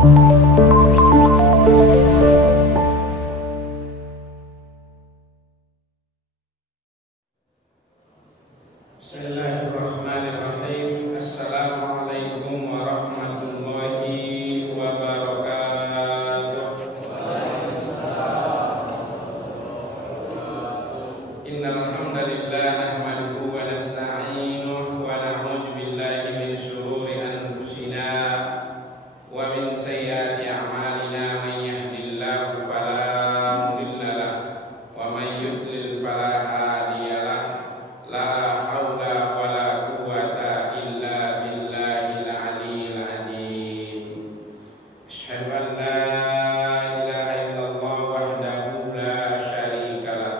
Bismillahirrahmanirrahim. Assalamualaikum warahmatullahi wabarakatuh. Innal hamdalillah nahmaduhu wa nasta'inuhu wa na'udzu billahi min shururi anfusina wa min sayyiati a'malina. Man yahdihillahu fala mudilla lahu wa man yudlil fala hadiya lahu. La haula wala quwwata illa billahil aliyyil azim. Asyhadu an la ilaha illallah wahdahu la syarika lah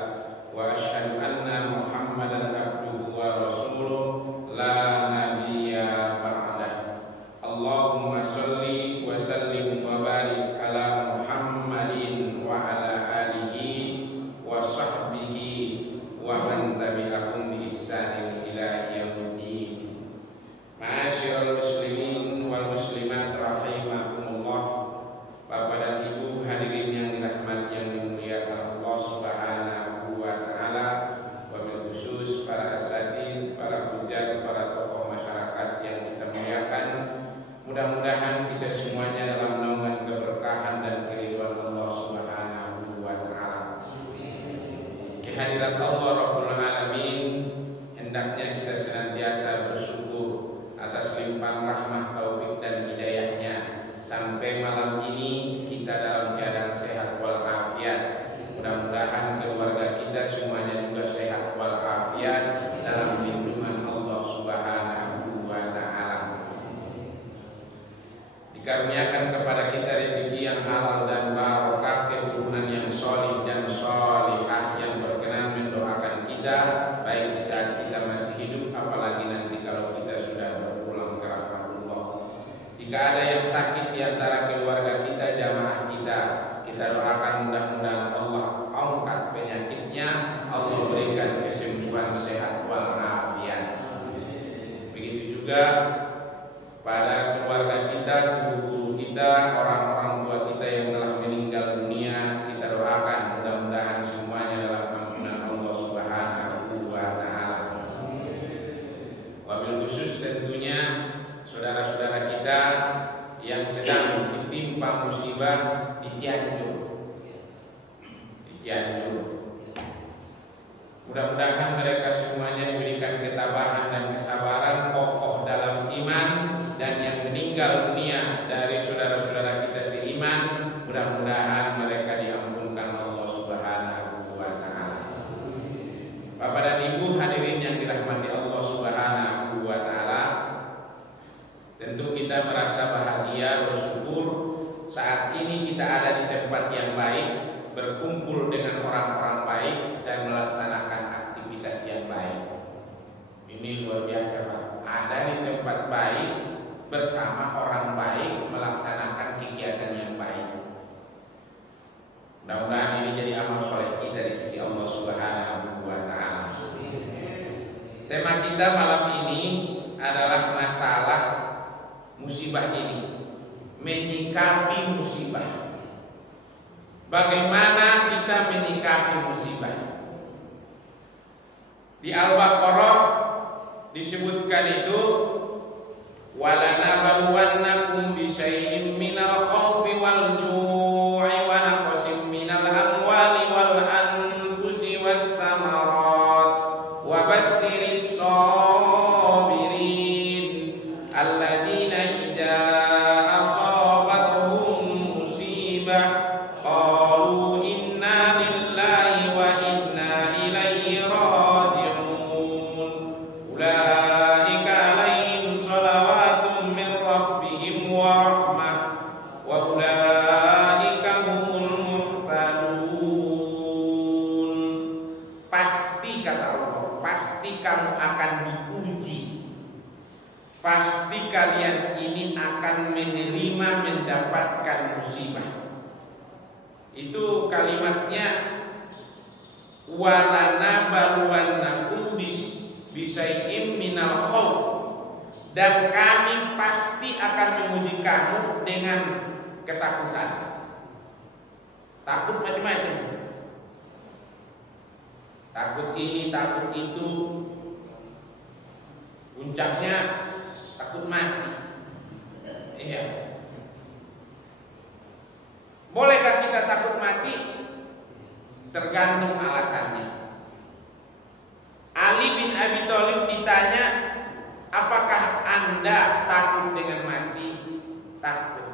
wa asyhadu anna Muhammadan abduhu wa rasuluh la nabiyya ba'dah. Allahumma shalli wa sallim wa barik ala Muhammadin wa ala alihi wa sahbihi wa man tabi'ahum bi ihsanin ila yaumiddin. Ma'asyiral muslimin wal muslimat rahimakumullah. Bapak dan Ibu hadirin yang dirahmati yang dimuliakan Allah Subhanahu wa taala, wabil khusus para asatidz, para hujjah, para tokoh masyarakat yang kita muliakan. Mudah-mudahan kita semuanya dalam naungan keberkahan dan keridhaan Allah Subhanahu wa taala. Kehadirat Allah Rabbul Alamin, hendaknya kita senantiasa bersyukur atas limpahan rahmah, taufik dan hidayahnya sampai malam ini kita dalam keadaan sehat walafiat. Mudah-mudahan keluarga kita semuanya juga sehat walafiat dalam lindungan Allah Subhanahu wa taala. Dikaruniakan kepada kita rezeki yang halal dan barokah, keturunan yang sholih dan sholihah yang berkenan mendoakan kita baik di saat kita masih hidup, apalagi nanti kalau kita sudah berpulang ke rahmatullah. Jika ada yang sakit di antara keluarga kita, jamaah kita doakan mudah-mudahan Allah angkat penyakitnya, Allah berikan kesembuhan sehat walafiat. Begitu juga pada keluarga kita, guru-guru kita, orang-orang tua kita yang telah meninggal dunia, kita doakan mudah-mudahan semuanya dalam ampunan Allah Subhanahu wa taala. Wabil khusus tentunya saudara-saudara kita yang sedang ditimpa musibah di Cianjur. Mudah-mudahan mereka semuanya diberikan ketabahan dan kesabaran, kokoh dalam iman, dan yang meninggal dunia dari saudara-saudara kita seiman, mudah-mudahan mereka diampunkan Allah Subhanahu wa taala. Bapak dan Ibu hadirin yang dirahmati Allah Subhanahu wa taala, tentu kita merasa bahagia, bersyukur saat ini kita ada di tempat yang baik, berkumpul dengan orang-orang baik dan melaksanakan aktivitas yang baik. Ini luar biasa, Pak. Ada di tempat baik bersama orang baik melaksanakan kegiatan yang baik. Mudah-mudahan ini jadi amal soleh kita di sisi Allah Subhanahu wa taala. Tema kita malam ini adalah masalah musibah ini, menyikapi musibah. Bagaimana kita menyikapi musibah? Di Al-Baqarah disebutkan itu, walanabluwannakum bisyai'im minal khawfi wal ju'i wa naqsim minal amwali wal anfusi was samarat wa basyyiris sabirin alladzina idza asabatuhum musibah qalu inna lillahi wa inna ilaihi raji'un ulaika alaihim salawatun min rabbihim wa rahmah wa ulaika humul muhtadun. Pasti kata Allah, pasti kamu akan diuji, pasti kalian ini akan menerima mendapatkan musibah. Itu kalimatnya, walanabluwannakum bisyai'im minal khawf, dan kami pasti akan menguji kamu dengan ketakutan. Takut macam-macam. Takut ini, takut itu. Puncaknya takut mati. Iya. Bolehkah kita takut mati? Tergantung alasannya. Ali bin Abi Thalib ditanya, apakah Anda takut dengan mati? Takut.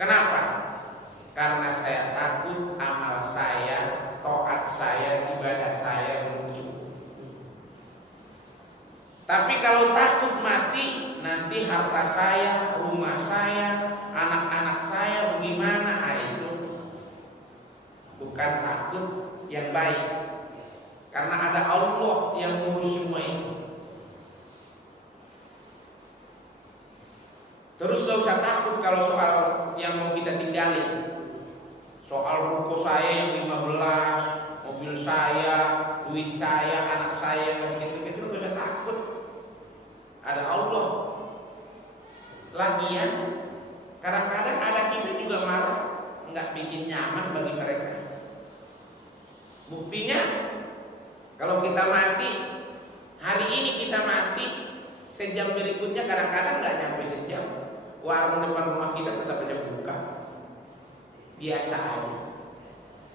Kenapa? Karena saya takut amal saya, taat saya, ibadah saya runtuh. Tapi kalau takut mati, nanti harta saya, rumah saya, anak-anak saya bagaimana? Itu bukan takut yang baik. Karena ada Allah yang mengurus semua itu. Terus gak usah takut kalau soal yang mau kita tinggalin. Soal ruko saya yang 15, mobil saya, duit saya, anak saya masih kecil-kecil, gak usah takut. Ada Allah. Lagian kadang-kadang ada kita juga malah nggak bikin nyaman bagi mereka. Buktinya kalau kita mati, hari ini kita mati, sejam berikutnya kadang-kadang nggak nyampe sejam, warung depan rumah kita tetap aja buka. Biasa aja.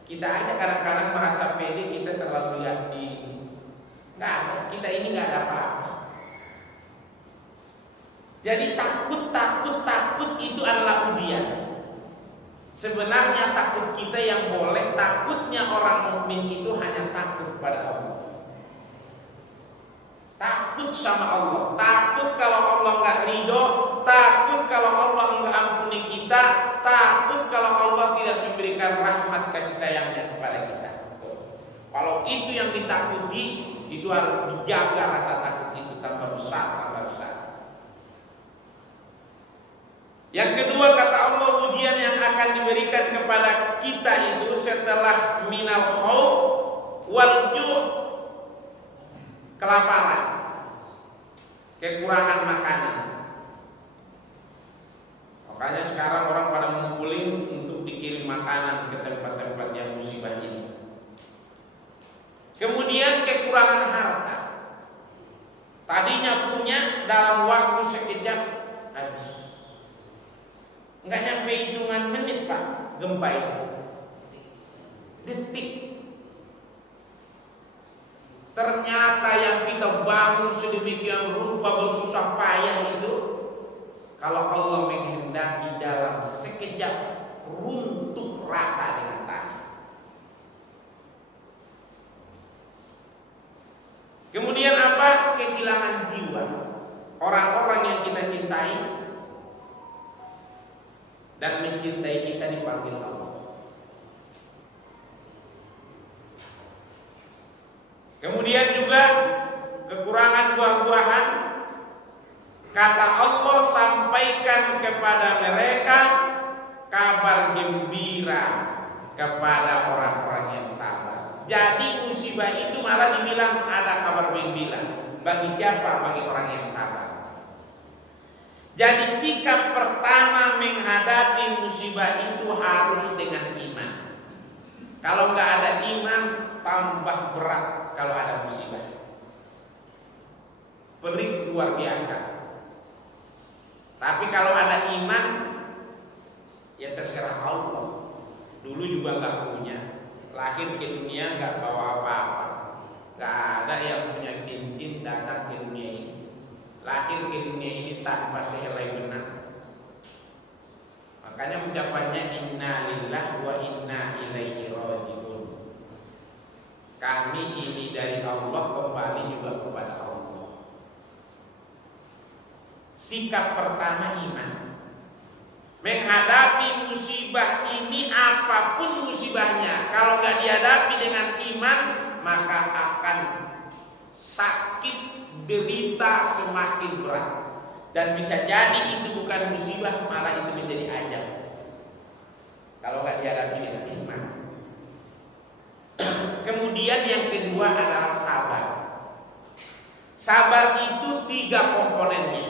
Kita aja kadang-kadang merasa pede kita terlalu yakin. Nggak ada, kita ini nggak ada apa-apa. Jadi takut itu adalah ujian. Sebenarnya takut kita yang boleh, takutnya orang mukmin itu hanya takut pada Allah. Takut sama Allah, takut kalau Allah nggak ridho, takut kalau Allah nggak ampuni kita, takut kalau Allah tidak memberikan rahmat kasih sayangnya kepada kita. Kalau itu yang ditakuti, itu harus dijaga rasa takut itu tambah besar. Yang kedua, kata Allah, ujian yang akan diberikan kepada kita itu setelah minal khauf wal ju', kelaparan, kekurangan makanan. Makanya sekarang orang pada ngumpulin untuk dikirim makanan ke tempat-tempat yang musibah ini. Kemudian kekurangan harta. Tadinya punya, dalam waktu sekejap habis. Nggak nyampe hitungan menit Pak, gempa itu. Detik. Ternyata yang kita bangun sedemikian rupa bersusah payah itu, kalau Allah menghendaki dalam sekejap runtuh rata dengan tanah. Kemudian apa? Kehilangan jiwa. Orang-orang yang kita cintai dan mencintai kita dipanggil Allah. Kemudian juga kekurangan buah-buahan. Kata Allah, sampaikan kepada mereka kabar gembira kepada orang-orang yang sabar. Jadi musibah itu malah dibilang ada kabar gembira. Bagi siapa? Bagi orang yang sabar. Jadi sikap pertama menghadapi musibah itu harus dengan iman. Kalau nggak ada iman, tambah berat kalau ada musibah. Perih luar biasa. Tapi kalau ada iman, ya terserah Allah. Dulu juga nggak punya, lahir ke dunia nggak bawa apa-apa, nggak ada yang punya cincin datang ke dunia ini. Lahir ke dunia ini tanpa sehelai benang. Makanya ucapannya inna lillahi wa inna ilaihi raji'un. Kami ini dari Allah, kembali juga kepada Allah. Sikap pertama iman. Menghadapi musibah ini, apapun musibahnya, kalau nggak dihadapi dengan iman, maka akan sakit, derita semakin berat. Dan bisa jadi itu bukan musibah, malah itu menjadi ajab kalau nggak dihadapi dengan iman. Kemudian yang kedua adalah sabar. Sabar itu 3 komponennya.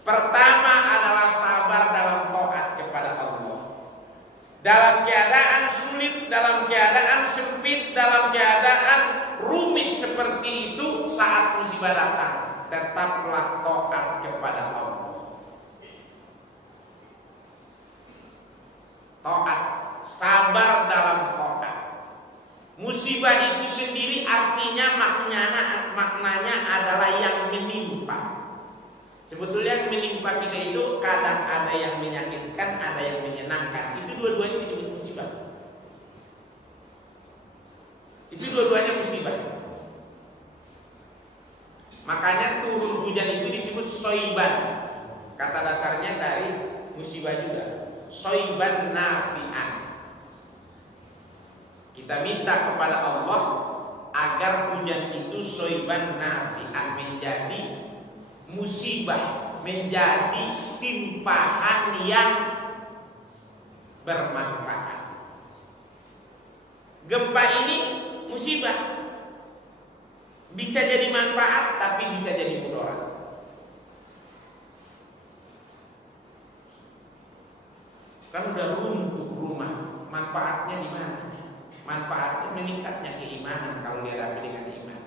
Pertama adalah sabar dalam taat kepada dalam keadaan sempit, dalam keadaan rumit seperti itu, saat musibah datang, tetaplah taat kepada Allah. Taat, sabar dalam taat. Musibah itu sendiri artinya maknanya adalah yang menimpa. Sebetulnya yang menimpa kita itu kadang ada yang menyakitkan, ada yang menyenangkan. Itu dua-duanya disebut musibah. Itu dua-duanya musibah. Makanya turun hujan itu disebut soiban. Kata dasarnya dari musibah juga. Soiban nafi'an. Kita minta kepada Allah agar hujan itu soiban nafi'an, menjadi musibah, menjadi timpahan yang bermanfaat. Gempa ini musibah, bisa jadi manfaat tapi bisa jadi mudarat. Kan udah runtuh rumah, manfaatnya di mana? Manfaatnya meningkatnya keimanan kalau dihadapi dengan iman,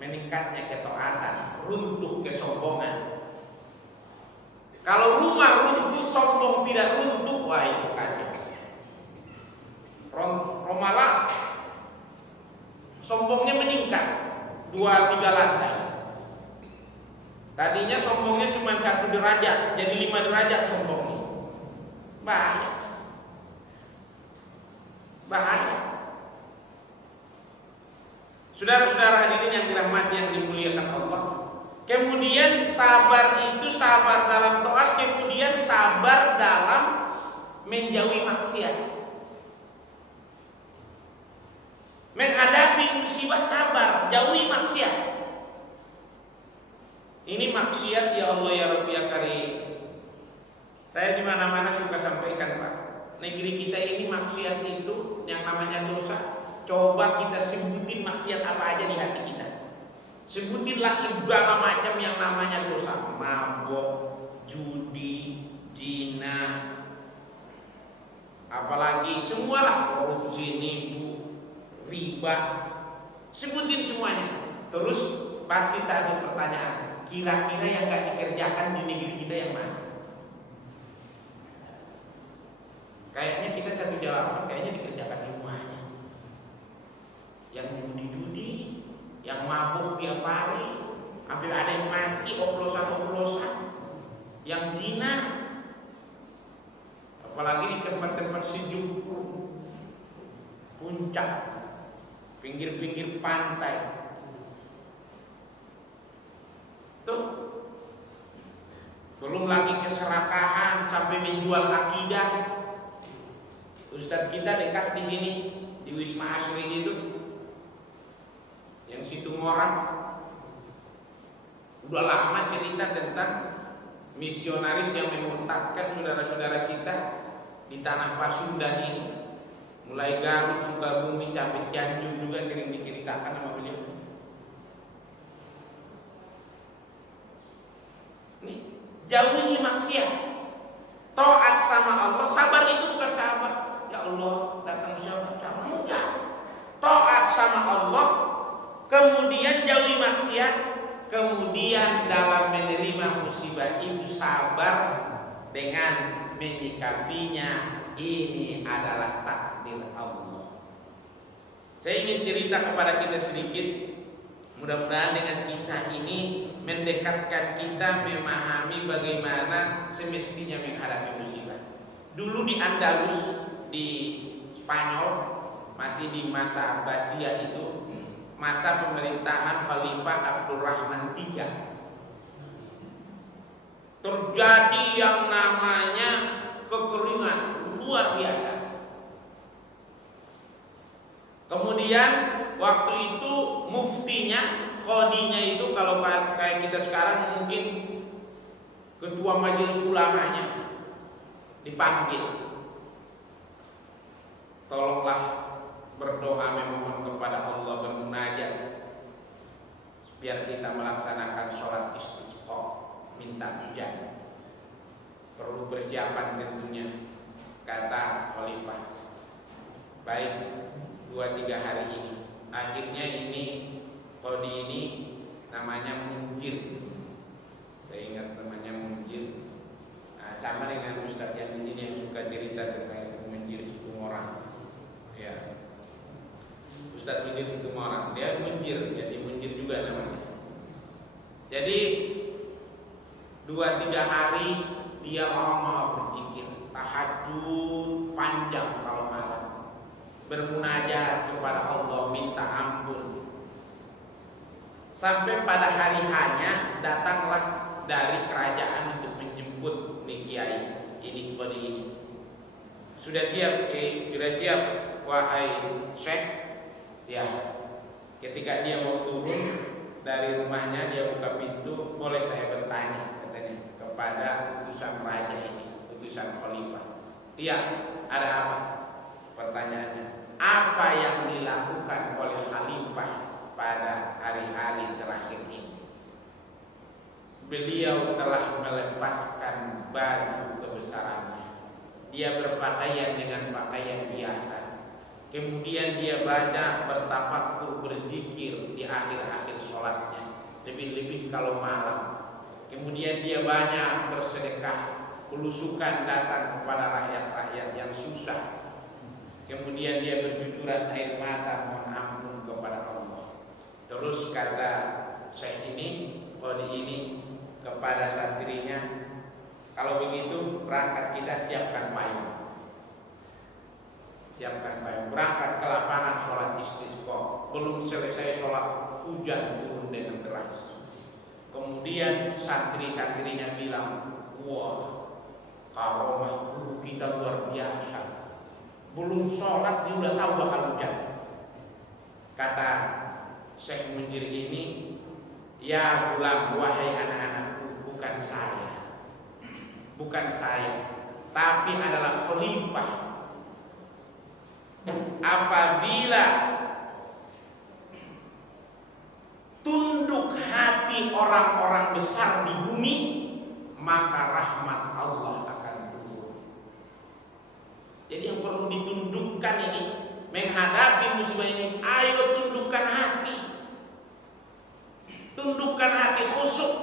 meningkatnya ketaatan, runtuh kesombongan. Kalau rumah runtuh, sombong tidak runtuh, wah itu kacau. Romalah sombongnya meningkat 2-3 lantai. Tadinya sombongnya cuma 1 derajat, jadi 5 derajat sombongnya. Bahaya. Bahaya. Saudara-saudara hadirin yang dirahmati, yang dimuliakan Allah. Kemudian sabar itu sabar dalam taat, kemudian sabar dalam menjauhi maksiat. Menghadapi musibah sabar, jauhi maksiat. Ini maksiat ya Allah ya Rabbi ya Karim. Saya di mana-mana suka sampaikan, Pak. Negeri kita ini maksiat itu yang namanya dosa. Coba kita sebutin maksiat apa aja di hati kita. Sebutinlah segala macam yang namanya dosa. Mabok, judi, zina, apalagi semualah, korupsi, nipu, riba. Sebutin semuanya. Terus pasti tadi pertanyaan, kira-kira yang gak dikerjakan di negeri kita yang mana? Kayaknya kita satu jawaban, kayaknya dikerjakan semuanya. Yang judi-judi, yang mabuk tiap hari, hampir ada yang mati, oplosan-oplosan, yang zina, apalagi di tempat-tempat sejuk, puncak, pinggir-pinggir pantai. Tuh, belum lagi keserakahan sampai menjual akidah. Ustadz kita dekat di sini, di Wisma Asri itu, yang situ Morang, udah lama cerita tentang misionaris yang memuntakkan saudara-saudara kita di tanah Pasundan ini, mulai Garut, Sukabumi, sampai Cianjur juga sering diceritakan sama beliau. Nih, jauhi maksiat, taat sama Allah. Sabar itu bukan sabar, ya Allah datang siapa? Enggak. Taat sama Allah, kemudian jauhi maksiat, kemudian dalam menerima musibah itu sabar dengan menyikapinya. Ini adalah takdir Allah. Saya ingin cerita kepada kita sedikit. Mudah-mudahan dengan kisah ini mendekatkan kita memahami bagaimana semestinya menghadapi musibah. Dulu di Andalus, di Spanyol, masih di masa Abbasiyah itu, masa pemerintahan Khalifah Abdurrahman III, terjadi yang namanya kekeringan luar biasa. Kemudian waktu itu muftinya, qadinya itu kalau kayak kita sekarang mungkin ketua majelis ulamanya dipanggil. Tolonglah berdoa memohon kepada Allah, bermunajat biar kita melaksanakan sholat istisqa, minta hujan. Perlu persiapan tentunya, kata Khalifah. baik 2-3 hari ini. Akhirnya ini kodi ini namanya Munjir. Saya ingat namanya Munjir. Nah, sama dengan Ustadz yang di sini yang suka cerita tentang Munjir Situmorang. Ya. Ustadz Munjir Situmorang, dia Munjir, jadi Munjir juga namanya. Jadi 2-3 hari dia lama berzikir, tahajud panjang kalau malam, bermunajat kepada Allah, minta ampun. Sampai pada hari hanya datanglah dari kerajaan untuk menjemput nih kiai ini kodi ini. Sudah siap, sudah siap, wahai Syekh, siap. Ketika dia mau turun dari rumahnya, dia buka pintu, boleh saya bertanya, katanya, kepada utusan raja ini, utusan khalifah. Iya, ada apa? Pertanyaannya, apa yang dilakukan oleh khalifah pada hari-hari terakhir ini? Beliau telah melepaskan baju kebesarannya. Dia berpakaian dengan pakaian biasa. Kemudian dia banyak bertafakur, berzikir di akhir-akhir sholatnya, lebih-lebih kalau malam. Kemudian dia banyak bersedekah, belusukan datang kepada rakyat-rakyat yang susah. Kemudian dia bercucuran air mata mohon ampun kepada Allah. Terus kata Syekh ini, kodi ini kepada santrinya, kalau begitu berangkat kita siapkan payung. Siapkan payung, berangkat ke lapangan sholat istisqa. Belum selesai sholat, hujan turun dengan deras. Kemudian santri-santrinya bilang, wah, karomah guru kita luar biasa. Belum sholat dia udah tahu bakal hujan. Kata Syekh Munjir ini, ya ulang, wahai anak-anakku, bukan saya, tapi adalah khalifah. Apabila tunduk hati orang-orang besar di bumi, maka rahmat Allah akan turun. Jadi yang perlu ditundukkan ini, menghadapi musibah ini, ayo tundukkan hati. Tundukkan hati khusyuk.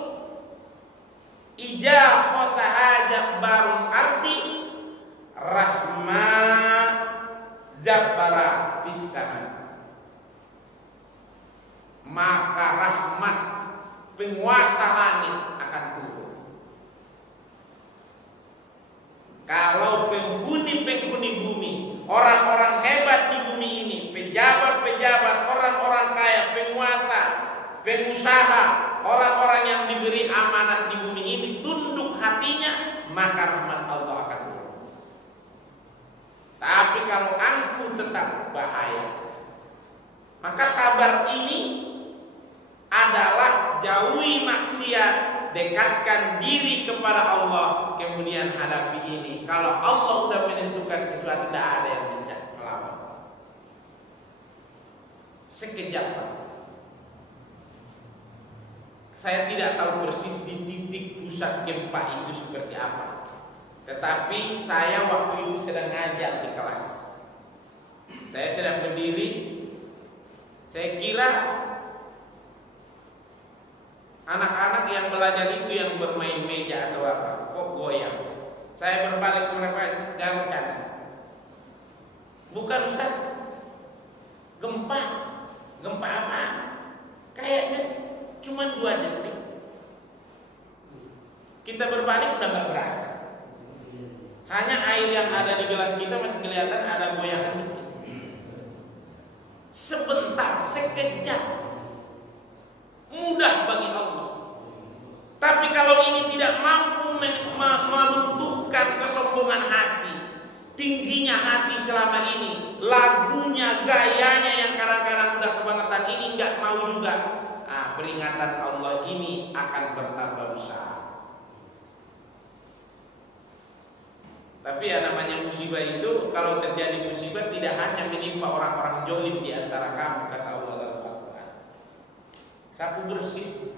Ija khosaha jabbarun ardi rahmat jabbara fisana. Maka rahmat penguasa langit akan turun. Kalau penghuni-penghuni bumi, orang-orang hebat di bumi ini, pejabat-pejabat, orang-orang kaya, penguasa, pengusaha, orang-orang yang diberi amanat di bumi ini tunduk hatinya, maka rahmat Allah akan turun. Tapi kalau angkuh tetap bahaya. Maka sabar ini adalah jauhi maksiat, dekatkan diri kepada Allah, kemudian hadapi ini. Kalau Allah sudah menentukan sesuatu, tidak ada yang bisa melawan. Sekejap, Pak. Saya tidak tahu persis di titik pusat gempa itu seperti apa. Tetapi saya waktu itu sedang ngajar di kelas. Saya sedang berdiri. Saya kira anak-anak yang belajar itu yang bermain meja atau apa, kok goyang. Saya berbalik mereka jauh kanan. Bukan Ustaz, gempa apa? Kayaknya cuma 2 detik. Kita berbalik udah nggak berani. Hanya air yang ada di gelas kita masih kelihatan ada goyangan dikit. Sebentar, sekejap, mudah bagi Allah. Tapi kalau ini tidak mampu meruntuhkan kesombongan hati, tingginya hati selama ini, lagunya, gayanya yang kadang-kadang udah kebangetan ini nggak mau juga. Peringatan Allah ini akan bertambah besar. Tapi ya namanya musibah itu, kalau terjadi musibah tidak hanya menimpa orang-orang jolim di antara kamu, kata Allah dalam Al-Quran. Sapu bersih.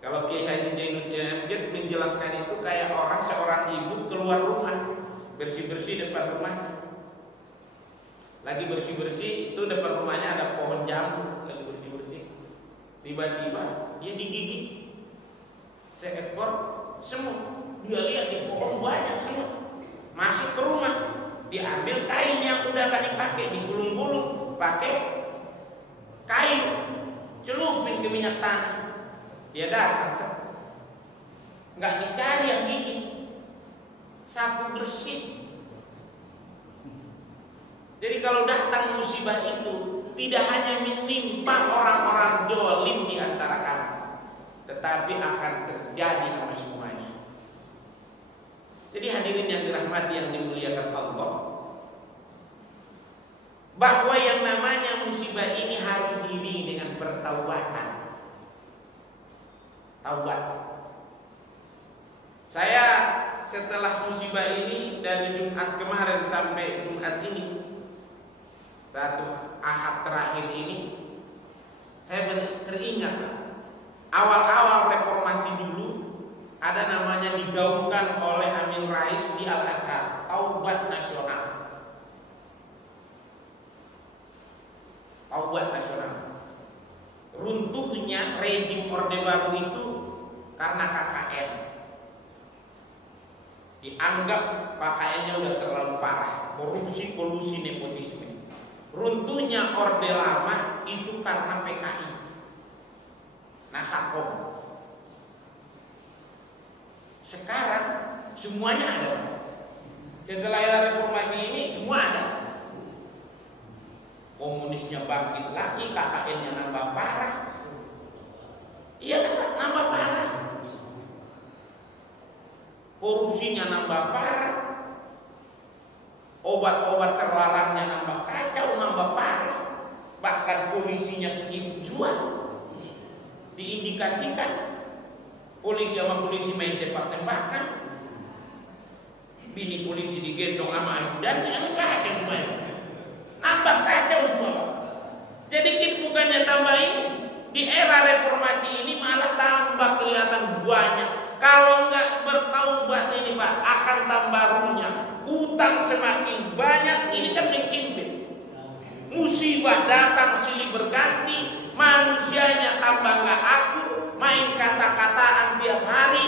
Kalau Kiai Haji Zainuddin Amjad menjelaskan itu, kayak seorang ibu keluar rumah, bersih-bersih depan rumahnya. Lagi bersih-bersih, itu depan rumahnya ada pohon jambu, lagi bersih-bersih. Tiba-tiba dia digigit seekor semut. Dia lihat di pohon banyak semut. Masuk ke rumah, diambil kain yang udah gak dipakai, digulung-gulung pakai kayu, celupin ke minyak tanah. Dia datang kan, nggak dicari yang gigit, sapu bersih. Jadi kalau datang musibah itu tidak hanya menimpa orang-orang zalim di antara kamu, tetapi akan terjadi sama semuanya. Jadi hadirin yang dirahmati yang dimuliakan Allah, bahwa yang namanya musibah ini harus diiringi dengan pertaubatan. Taubat. Saya setelah musibah ini dari Jumat kemarin sampai Jumat ini, satu Ahad terakhir ini, saya teringat awal-awal reformasi dulu ada namanya digaungkan oleh Amin Rais di Al-Azhar, Taubat Nasional. Taubat Nasional. Runtuhnya rezim Orde Baru itu karena KKN. Dianggap KKN-nya udah terlalu parah, korupsi, kolusi, nepotisme. Runtuhnya Orde Lama itu karena PKI, Nasakom. Sekarang semuanya ada. Setelah era reformasi ini semua ada. Komunisnya bangkit lagi, KKN-nya nambah parah. Iya kan Pak? Nambah parah. Korupsinya nambah parah. Obat-obat terlarangnya nambah kacau, nambah parah. Bahkan polisinya dijual, diindikasikan. Polisi sama polisi main tembak-tembakan. Bini polisi digendong sama dan kacau semuanya. Nambah kacau semua. Jadi kita bukannya tambah ini, di era reformasi ini malah tambah kelihatan banyak. Kalau nggak bertaubat ini Pak, akan tambah runyam. Utang semakin banyak, ini kan menghimpit. Musibah datang silih berganti, manusianya tambah nggak akur, main kata-kataan tiap hari.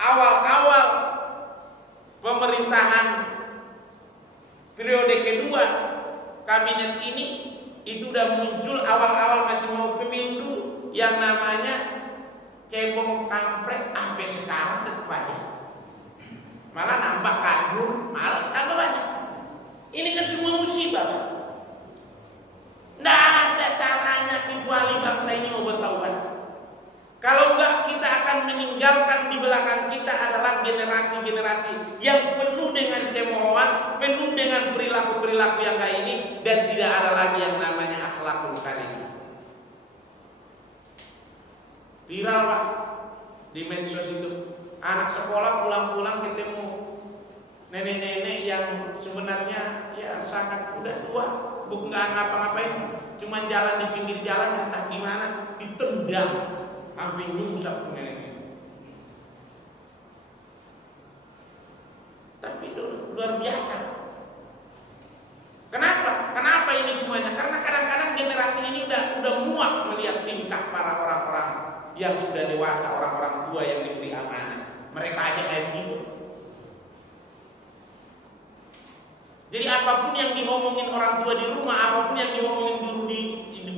Awal-awal pemerintahan periode kedua kabinet ini itu udah muncul awal-awal masih mau pemilu yang namanya cebong kampret, sampai sekarang tetap aja. Malah nambah kadrun, malah tambah banyak. Ini kan semua musibah. Nggak ada caranya kecuali bangsa ini mau bertaubat. Kalau enggak, kita akan meninggalkan di belakang kita adalah generasi-generasi yang penuh dengan cemoohan, penuh dengan perilaku-perilaku yang kayak ini, dan tidak ada lagi yang namanya akhlakul karim. Viral Pak di medsos itu, anak sekolah pulang-pulang ketemu nenek-nenek yang sebenarnya ya sangat udah tua, bukan ngapa-ngapain, cuma jalan di pinggir jalan entah gimana ditendang. Hampir nyungsap neneknya. Tapi itu luar biasa. Kenapa? Kenapa ini semuanya? Karena kadang-kadang generasi ini udah muak melihat tingkah para orang-orang yang sudah dewasa, orang-orang tua yang diberi amanah. Mereka aja kayak begitu. Jadi apapun yang diomongin orang tua di rumah, apapun yang diomongin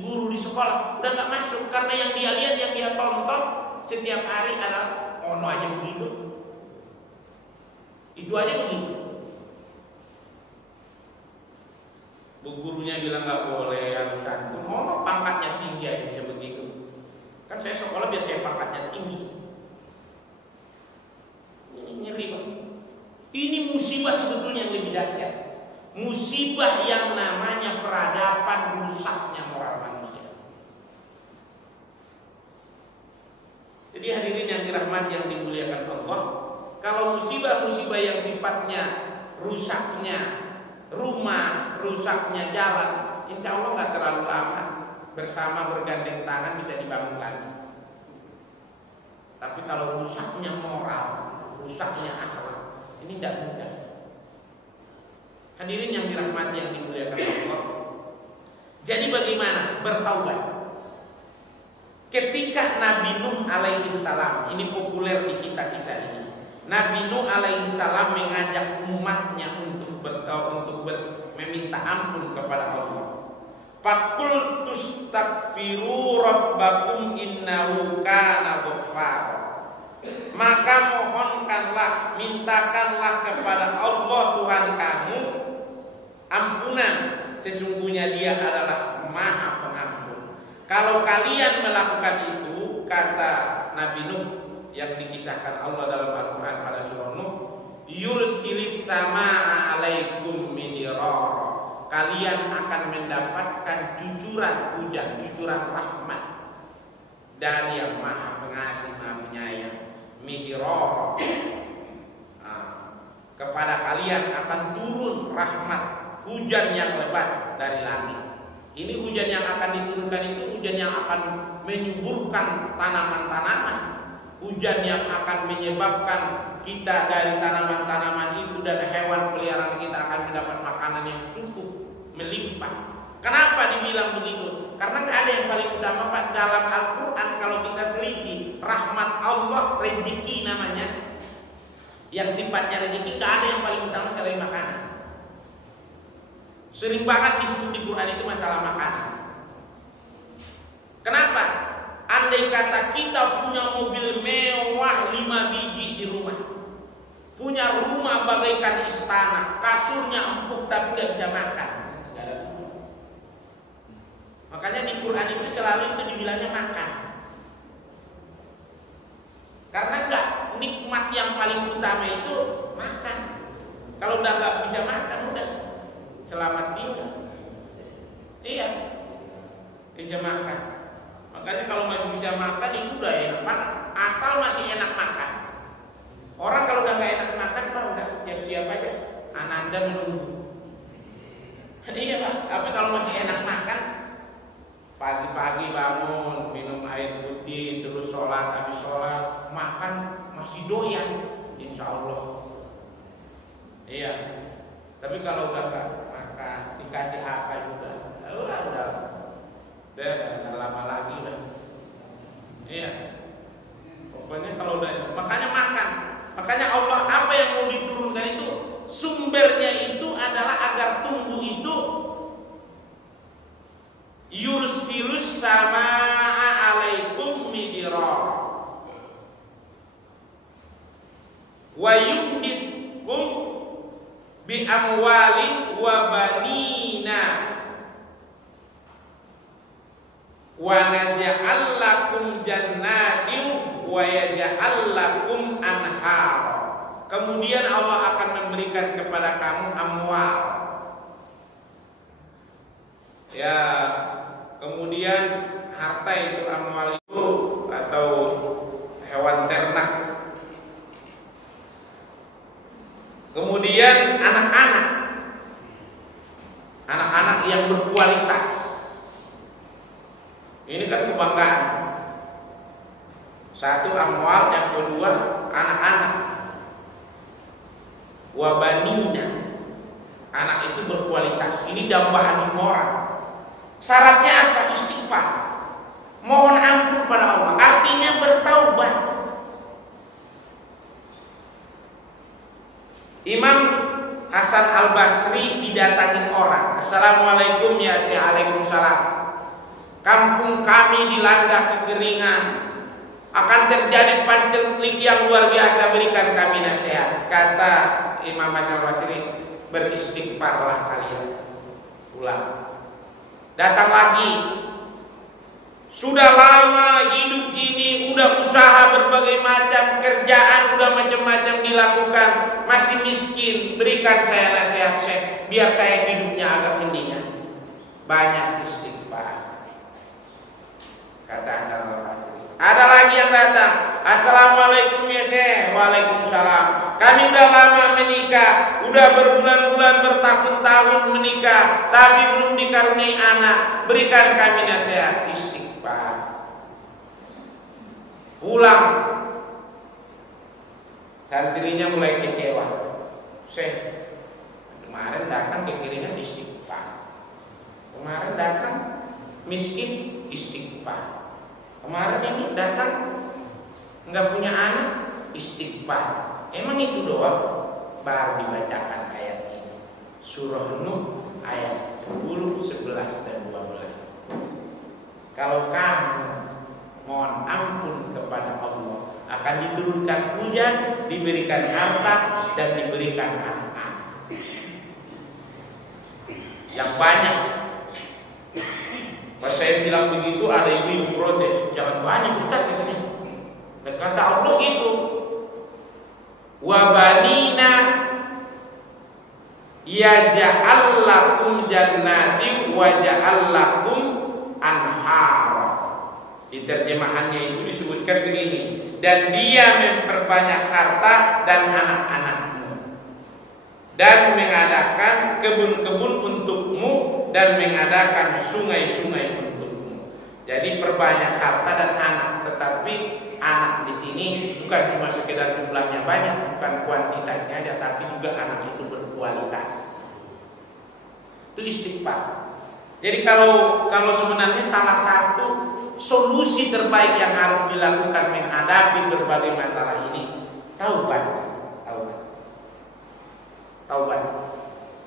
guru di sekolah udah nggak masuk, karena yang dia lihat, yang dia tonton setiap hari adalah ono aja begitu, itu aja begitu. Bu gurunya bilang nggak boleh harus santun, ono pangkatnya tinggi aja bisa begitu. Kan saya sekolah biar saya pangkatnya tinggi. Ini ngeri Pak. Ini musibah sebetulnya yang lebih dahsyat. Musibah yang namanya peradaban, rusaknya moral manusia. Jadi hadirin yang dirahmati yang dimuliakan Allah, kalau musibah-musibah yang sifatnya rusaknya rumah, rusaknya jalan, insya Allah nggak terlalu lama, bersama bergandeng tangan bisa dibangun lagi. Tapi kalau rusaknya moral, rusaknya akhlak, ini tidak mudah. Hadirin yang dirahmati yang dimuliakan Allah. Jadi bagaimana bertaubat? Ketika Nabi Nuh alaihi salam, ini populer di kita kisah ini. Nabi Nuh alaihi salam mengajak umatnya untuk meminta ampun kepada Allah. Faqul tustaghfiru rabbakum innahu kana ghaffara. Maka mohonkanlah, mintakanlah kepada Allah Tuhan kamu ampunan, sesungguhnya Dia adalah Maha Pengampun. Kalau kalian melakukan itu, kata Nabi Nuh yang dikisahkan Allah dalam Al-Quran pada surah Nuh, yursilis samaa alaikum midirara. Kalian akan mendapatkan cucuran hujan, cucuran rahmat dari Yang Maha Pengasih, Maha Penyayang. Midirara. Kepada kalian akan turun rahmat, hujan yang lebat dari langit. Ini hujan yang akan diturunkan itu hujan yang akan menyuburkan tanaman-tanaman, hujan yang akan menyebabkan kita dari tanaman-tanaman itu dan hewan peliharaan kita akan mendapat makanan yang cukup melimpah. Kenapa dibilang begitu? Karena nggak ada yang paling utama Pak dalam Al-Quran. Kalau kita teliti, rahmat Allah, rezeki namanya, yang sifatnya rezeki, nggak ada yang paling utama selain makanan. Sering banget disebut di Quran itu masalah makanan. Kenapa? Andai kata kita punya mobil mewah 5 biji di rumah, punya rumah bagaikan istana, kasurnya empuk tapi nggak bisa makan. Makanya di Quran itu selalu itu dibilangnya makan. Karena enggak, nikmat yang paling utama itu makan. Kalau udah nggak bisa makan, udah selamat tinggal. Iya, bisa makan. Makanya kalau masih bisa makan itu udah enak banget. Asal masih enak makan. Orang kalau udah nggak enak makan, Pak, udah siap-siap aja. Ananda menunggu. Iya Pak, tapi kalau masih enak makan, pagi-pagi bangun, minum air putih, terus sholat, habis sholat, makan masih doyan, insya Allah. Iya. Tapi kalau udah gak makan, dikasih apa juga, udah lama lagi udah. Iya. Pokoknya kalau udah, makanya makan. Makanya Allah apa yang mau diturunkan itu, sumbernya itu adalah agar tumbuh itu yursilus samaa alaikum midirara wa yumditkum bi amwalin wa banina wa naj'al lakum jannatin wa yaj'al lakum anhar. Kemudian Allah akan memberikan kepada kamu amwal, ya, kemudian harta itu amwal itu atau hewan ternak. Kemudian anak-anak yang berkualitas. Ini kan kebanggaan. Satu amwal, yang kedua anak-anak. Wabanina, anak itu berkualitas. Ini dambaan semua orang. Syaratnya apa? Istighfar, mohon ampun pada Allah, artinya bertaubat. Imam Hasan Al-Basri didatangi orang. Assalamualaikum ya Syekh. Waalaikumsalam. Kampung kami dilanda kekeringan, akan terjadi panceklik yang luar biasa, berikan kami nasihat. Kata Imam Hasan Al-Basri, beristighfarlah kalian. Ulang. Datang lagi. Sudah lama hidup ini, udah usaha berbagai macam kerjaan, udah macam-macam dilakukan, masih miskin. Berikan saya nasihat, Syekh, biar saya hidupnya agak mendingan. Banyak istighfar. Kata Hasan Al-Basri. Ada lagi yang datang. Assalamualaikum ya Syekh. Waalaikumsalam. Kami udah lama menikah, udah berbulan-bulan, bertahun-tahun menikah, tapi belum dikaruniai anak. Berikan kami nasihat. Istighfar. Pulang. Santrinya mulai kecewa. Syekh, Kemarin datang kekeringan, istighfar. Kemarin datang miskin, istighfar. Kemarin ini datang nggak punya anak, istighfar. Emang itu doang? Baru dibacakan ayat ini, surah Nuh ayat 10, 11 dan 12. Kalau kamu mohon ampun kepada Allah, akan diturunkan hujan, diberikan harta dan diberikan anak-anak yang banyak. Pas saya bilang begitu, ada ibu protes, jangan banyak Ustaz katanya. Dan kata Allah gitu, wa banina yaj'al lakum jannatin wa ja'al lakum anhara. Di terjemahannya itu disebutkan begini, dan dia memperbanyak harta dan anak-anakmu, dan mengadakan kebun-kebun untukmu, dan mengadakan sungai-sungai untukmu. Jadi perbanyak harta dan anak, tetapi anak di sini bukan cuma sekedar jumlahnya banyak, bukan kuantitasnya aja, tapi juga anak itu berkualitas. Itu istighfar. Jadi kalau sebenarnya salah satu solusi terbaik yang harus dilakukan menghadapi berbagai masalah ini, taubat.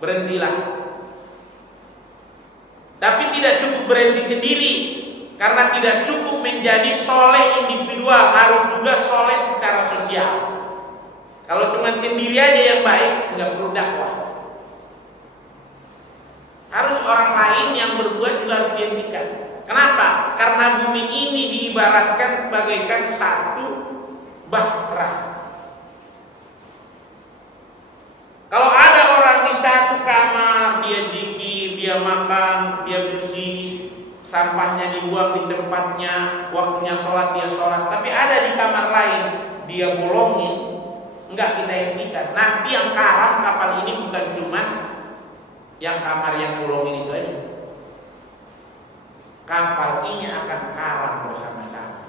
Berhentilah. Tapi tidak cukup berhenti sendiri, karena tidak cukup menjadi soleh individual, harus juga soleh secara sosial. Kalau cuma sendiri aja yang baik, nggak perlu dakwah. Harus orang lain yang berbuat juga harus dihentikan. Kenapa? Karena bumi ini diibaratkan bagaikan satu bahtera. Kalau ada orang di satu kamar, dia zikir, dia makan, dia bersih, sampahnya dibuang di tempatnya, waktunya sholat dia sholat. Tapi ada di kamar lain, dia bolongin, enggak kita hentikan. Nanti yang karam kapal ini bukan cuma yang kamar yang bolongin itu aja. Kapal ini akan karam bersama-sama.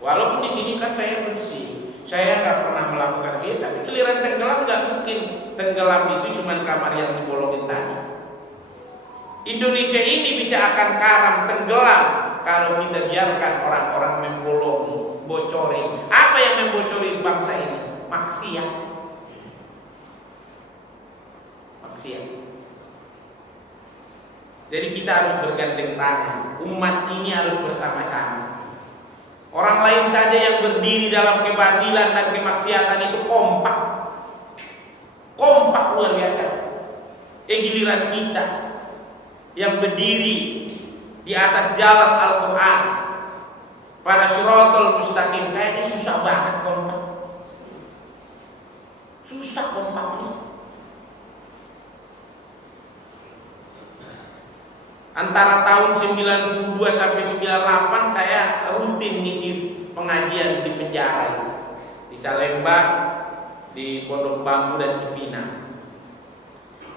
Walaupun di sini kan saya bersih, saya nggak pernah melakukan itu, tapi giliran tenggelam nggak mungkin tenggelam itu cuma kamar yang dibolongin tadi. Indonesia ini bisa akan karam tenggelam kalau kita biarkan orang-orang membolongi, bocorin. Apa yang membocorin bangsa ini? Maksiat. Jadi kita harus bergandeng tangan. Umat ini harus bersama-sama. Orang lain saja yang berdiri dalam kebatilan dan kemaksiatan itu kompak luar biasa. Giliran kita yang berdiri di atas jalan Al-Quran pada Shirathul Mustaqim, kayaknya susah banget kompak. Susah kompaknya. Antara tahun 92 sampai 98 saya rutin ngisi pengajian di penjara, di Salemba, di Pondok Bambu dan Cipinang.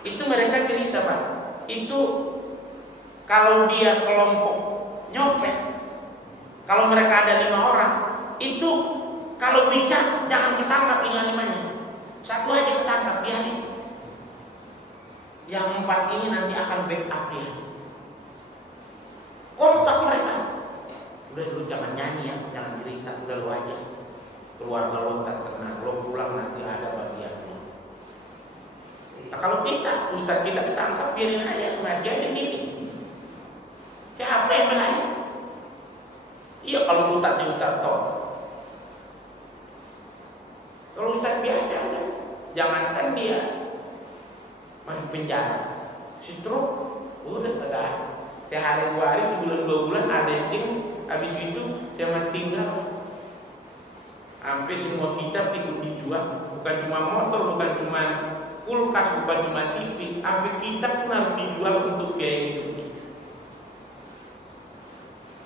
Itu mereka cerita, Pak, itu kalau dia kelompok nyopet, kalau mereka ada 5 orang, itu kalau bisa jangan ketangkap 5-5-nya, satu aja ketangkap, biarin. Yang 4 ini nanti akan backup dia. Kompak mereka. Udah lu jangan nyanyi ya, jangan cerita, udah lu aja. Keluarga lu tak tenang, lu pulang nanti ada bagiannya. Nah, kalau kita, ustaz kita ketangkap, biarin aja, ngajarin ini. Siapa yang belain? Iya kalau ustaznya ustaz top. Kalau ustaz biasa udah, jangankan dia masuk penjara, stroke, udah kagak. Sehari 2 hari, sebulan 2 bulan ada yang habis itu cuma tinggal. Sampai semua kitab ikut dijual, bukan cuma motor, bukan cuma kulkas, bukan cuma TV, sampai kitab pun harus dijual untuk biaya hidupnya.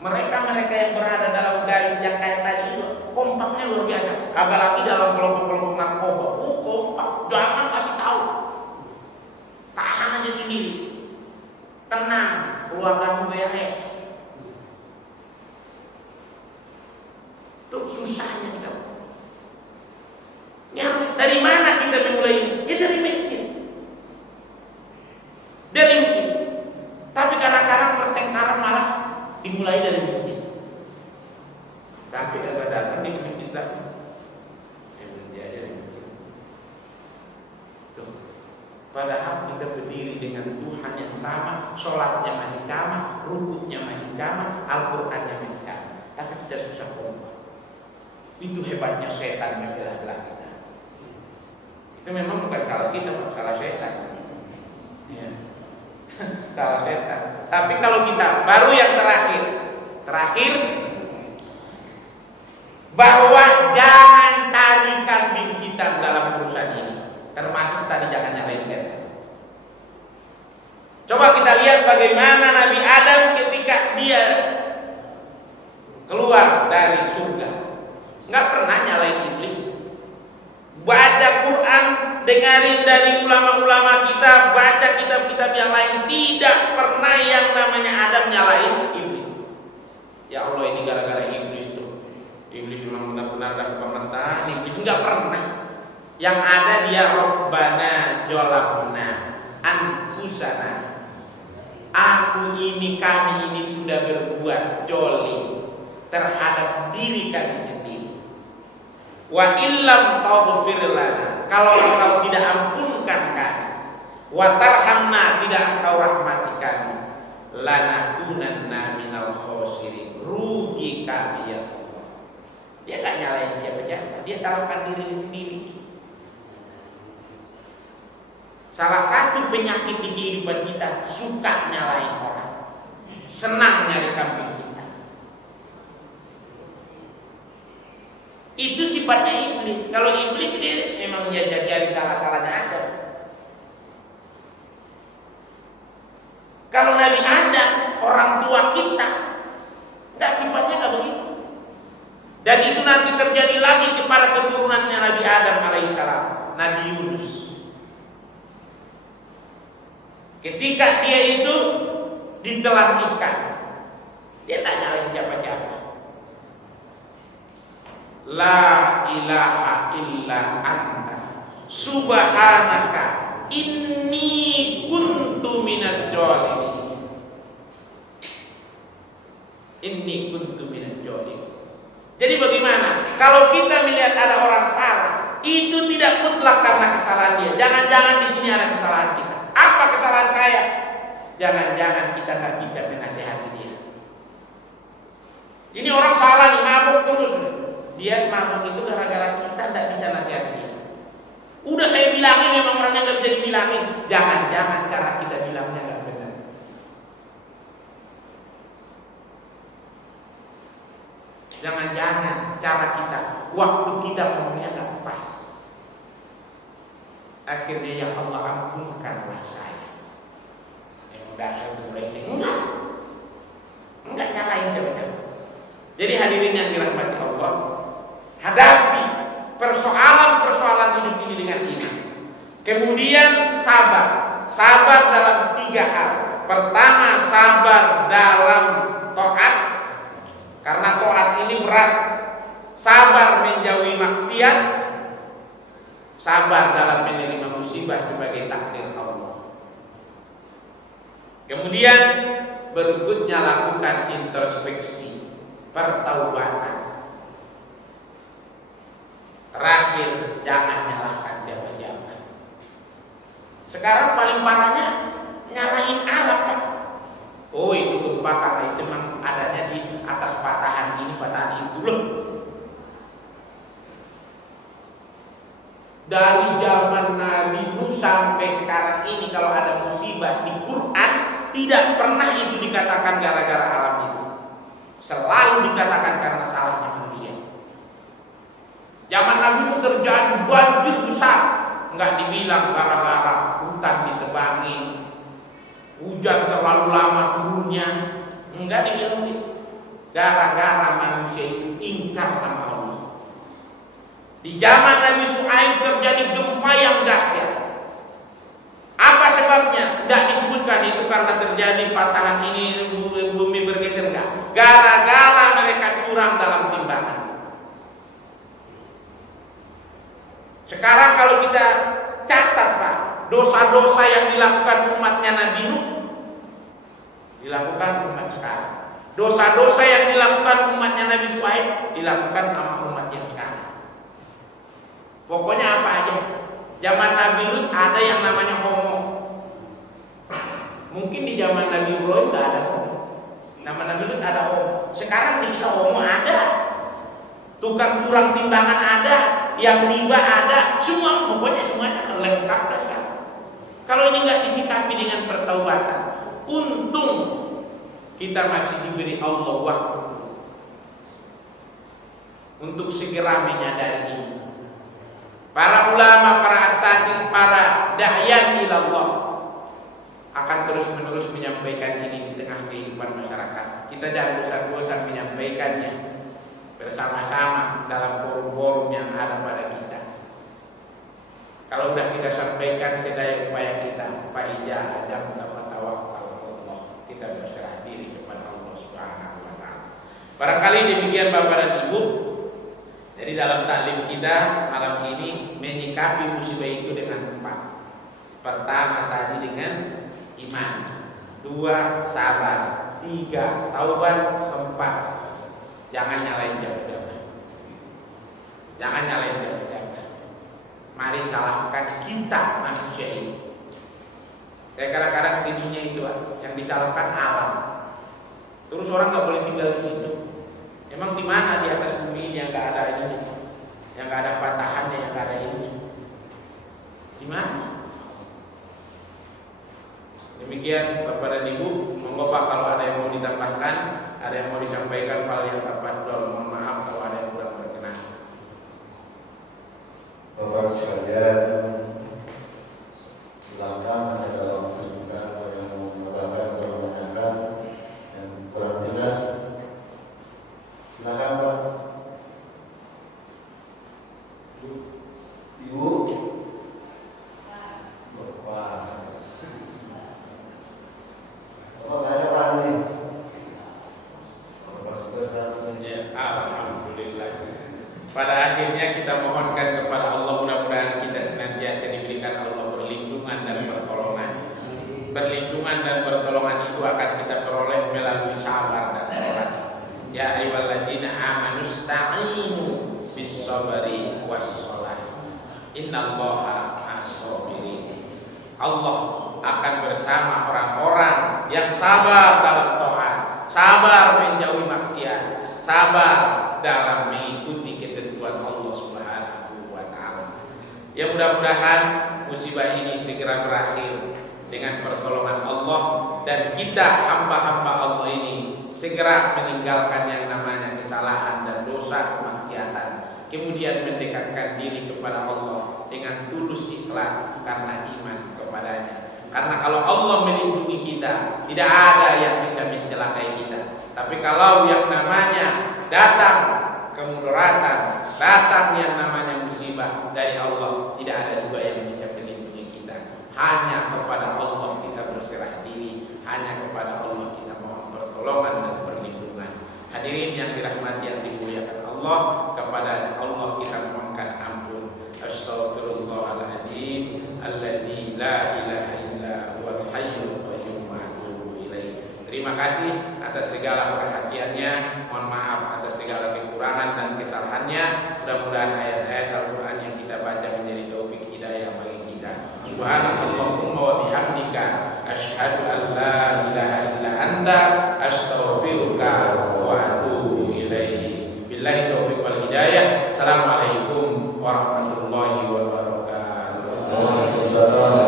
Mereka yang berada dalam garis yang kayak tadi itu kompaknya luar biasa, apalagi dalam kelompok-kelompok narkoba. Kompak, jangan kasih tahu, tahan aja sendiri, tenang. Keluargamu beres. Itu susahnya kita. Ini harus dari mana kita memulai? Ya dari masjid. Padahal kita berdiri dengan Tuhan yang sama, sholatnya masih sama, rukuknya masih sama, Al-Qur'annya masih sama, tapi tidak susah berubah. Itu hebatnya setan yang belah-belah kita. Itu memang bukan salah kita, salah setan. Ya. Salah setan. Tapi kalau kita baru yang terakhir bahwa jangan cari kambing hitam dalam urusan ini. Termasuk tadi jangan nyalain setan. Coba kita lihat bagaimana Nabi Adam ketika dia keluar dari surga, nggak pernah nyalain iblis. Baca Quran, dengarin dari ulama-ulama kita, baca kitab-kitab yang lain, tidak pernah yang namanya Adam nyalain iblis. Ya Allah, ini gara-gara iblis tuh. Iblis memang benar-benar ada pemerintahan. Iblis nggak pernah. Yang ada dia Rabbana jolamna anfusana. Kami ini sudah berbuat jolim terhadap diri kami sendiri. Wa illam taghfir lana, kalau engkau tidak ampunkan kami, wa tarhamna, tidak engkau rahmati kami, lanakunanna minal khosirin, rugi kami ya Allah. Dia gak nyalain siapa-siapa, dia salahkan diri sendiri. Salah satu penyakit di kehidupan kita, suka nyalain orang, senang nyari kambing kita. Itu sifatnya iblis. Kalau iblis dia memang jadi salah-salahnya ada. Kalau Nabi Adam, orang tua kita, enggak, sifatnya enggak begitu. Dan itu nanti terjadi lagi kepada keturunannya Nabi Adam alaihissalam, Nabi Yunus. Ketika dia itu ditelan ikan, dia tak nyalain siapa-siapa. La ilaha illa anta subhanaka inni kuntu minadz zalimin. Inni kuntu minadz zalimin. Jadi bagaimana? Kalau kita melihat ada orang salah, itu tidak mutlak karena kesalahan dia. Jangan-jangan di sini ada kesalahan kita. Apa kesalahan kaya? Jangan-jangan kita nggak bisa menasihati dia. Ini orang salah nih, mabuk terus. Dia mabuk itu gara-gara kita nggak bisa nasihati dia. Udah saya bilangin, memang orangnya nggak bisa dibilangin. Jangan-jangan cara kita bilangnya nggak benar. Jangan-jangan cara kita, waktu kita ngomongnya nggak pas. Akhirnya ya Allah, ampunkanlah saya. Dasar mereka enggak nyalain siapa-siapa. Jadi hadirin yang dirahmati Allah, hadapi persoalan-persoalan hidup ini dengan iman. Kemudian sabar dalam 3 hal. Pertama, sabar dalam taat, karena taat ini berat. Sabar menjauhi maksiat, sabar dalam menerima musibah sebagai takdir Allah. Kemudian berikutnya lakukan introspeksi, pertaubatan. Terakhir, jangan nyalahkan siapa-siapa. Sekarang paling parahnya nyalahin alam, Pak. Oh, itu gempa karena itu memang adanya di atas patahan ini, patahan itu loh. Dari zaman Nabi Nuh sampai sekarang ini, kalau ada musibah di Quran, tidak pernah itu dikatakan gara-gara alam itu. Selalu dikatakan karena salahnya manusia. Zaman Nabi Nuh terjadi banjir besar, enggak dibilang gara-gara hutan ditebangin, hujan terlalu lama turunnya, enggak dibilang itu. Gara-gara manusia itu ingkar sama Allah. Di zaman Nabi Shu'aib terjadi gempa yang dahsyat. Apa sebabnya? Tidak disebutkan itu karena terjadi patahan ini, bumi bergeser, enggak. Gara-gara mereka curang dalam timbangan. Sekarang kalau kita catat, Pak, dosa-dosa yang dilakukan umatnya Nabi Nuh dilakukan umat sekarang. Dosa-dosa yang dilakukan umatnya Nabi Shu'aib dilakukan sama umatnya sekarang. Pokoknya apa aja. Zaman Nabi Nuh ada yang namanya homo Mungkin di zaman Nabi Ibrahim nggak ada homo. Nama Nabi Lut ada homo. Sekarang di kita homo ada. Tukang curang timbangan ada, yang riba ada, semua pokoknya semuanya lengkap kan. Kalau ini nggak disikapi dengan pertaubatan, untung kita masih diberi Allah waktu untuk segera menyadari ini. Para ulama, para asatidz, para da'yan ilallah akan terus-menerus menyampaikan ini di tengah kehidupan masyarakat. Kita jangan bosan-bosan menyampaikannya bersama-sama dalam forum-forum yang ada pada kita. Kalau sudah kita sampaikan sedaya upaya kita, fa'idza ajabna fatawakkal 'alallah. Kita berserah diri kepada Allah Subhanahu wa taala. Barangkali demikian Bapak dan Ibu. Jadi dalam taklim kita malam ini menyikapi musibah itu dengan 4. Pertama tadi dengan iman, 2 sabar, 3 taubat, 4 jangan nyalain siapa-siapa. Jangan nyalain siapa-siapa. Mari salahkan kita manusia ini. Saya kadang-kadang sedihnya itu yang disalahkan alam. Terus orang nggak boleh tinggal di situ. Emang di mana di atas bumi ini yang nggak ada ininya, yang nggak ada patahannya, yang nggak ada ininya? Di mana? Demikian Bapak dan Ibu, monggo Pak kalau ada yang mau ditambahkan, ada yang mau disampaikan, Pak yang tafadhol. Mohon maaf kalau ada yang kurang berkenan. Bapak sekalian, silakan masih ada waktu sebentar kalau yang mau menambahkan atau menanyakan yang kurang jelas. Silakan Pak. Ibu. Bapak. Bapak ada Pak ini. Ya, alhamdulillah. Pada akhirnya kita mohonkan kepada Allah, mudah-mudahan kita senantiasa diberikan Allah perlindungan dan pertolongan. Perlindungan dan pertolongan itu akan kita peroleh melalui sabar dan sholat. Ya ayyuhalladzina amanu ista'inu bis-sabri was-shalah. Innallaha ma'as-sabirin. Allah akan bersama orang-orang yang sabar dalam taat, sabar menjauhi maksiat, sabar dalam mengikuti ketentuan Allah Subhanahu wa taala. Ya mudah-mudahan musibah ini segera berakhir dengan pertolongan Allah dan kita hamba-hamba Allah ini segera meninggalkan yang namanya kesalahan dan dosa kemaksiatan, kemudian mendekatkan diri kepada Allah dengan tulus ikhlas karena iman kepadanya. Karena kalau Allah melindungi kita, tidak ada yang bisa mencelakai kita. Tapi kalau yang namanya datang kemudaratan, datang yang namanya musibah dari Allah, tidak ada juga yang bisa melindungi kita. Hanya kepada Allah kita berserah diri, hanya kepada Allah kita mohon pertolongan dan perlindungan. Hadirin yang dirahmati yang dimuliakan Allah, kepada Allah kita mohonkan ampun. Astaghfirullahaladzim alladzi la ilaha illa huwal hayyul qayyum wa atubu ilaih. Terima kasih atas segala perhatiannya. Mohon maaf atas segala kekurangan dan kesalahannya. Mudah-mudahan ayat-ayat Al-Quran yang kita baca menjadi taufik hidayah bagi kita. Subhanakallahumma wa bihamdika asyhadu an la ilaha illa anta astaghfiruka wa atubu ilaih. Billahi taufiq wal hidayah. Assalamualaikum warahmatullahi wabarakatuh. Waalaikumsalam.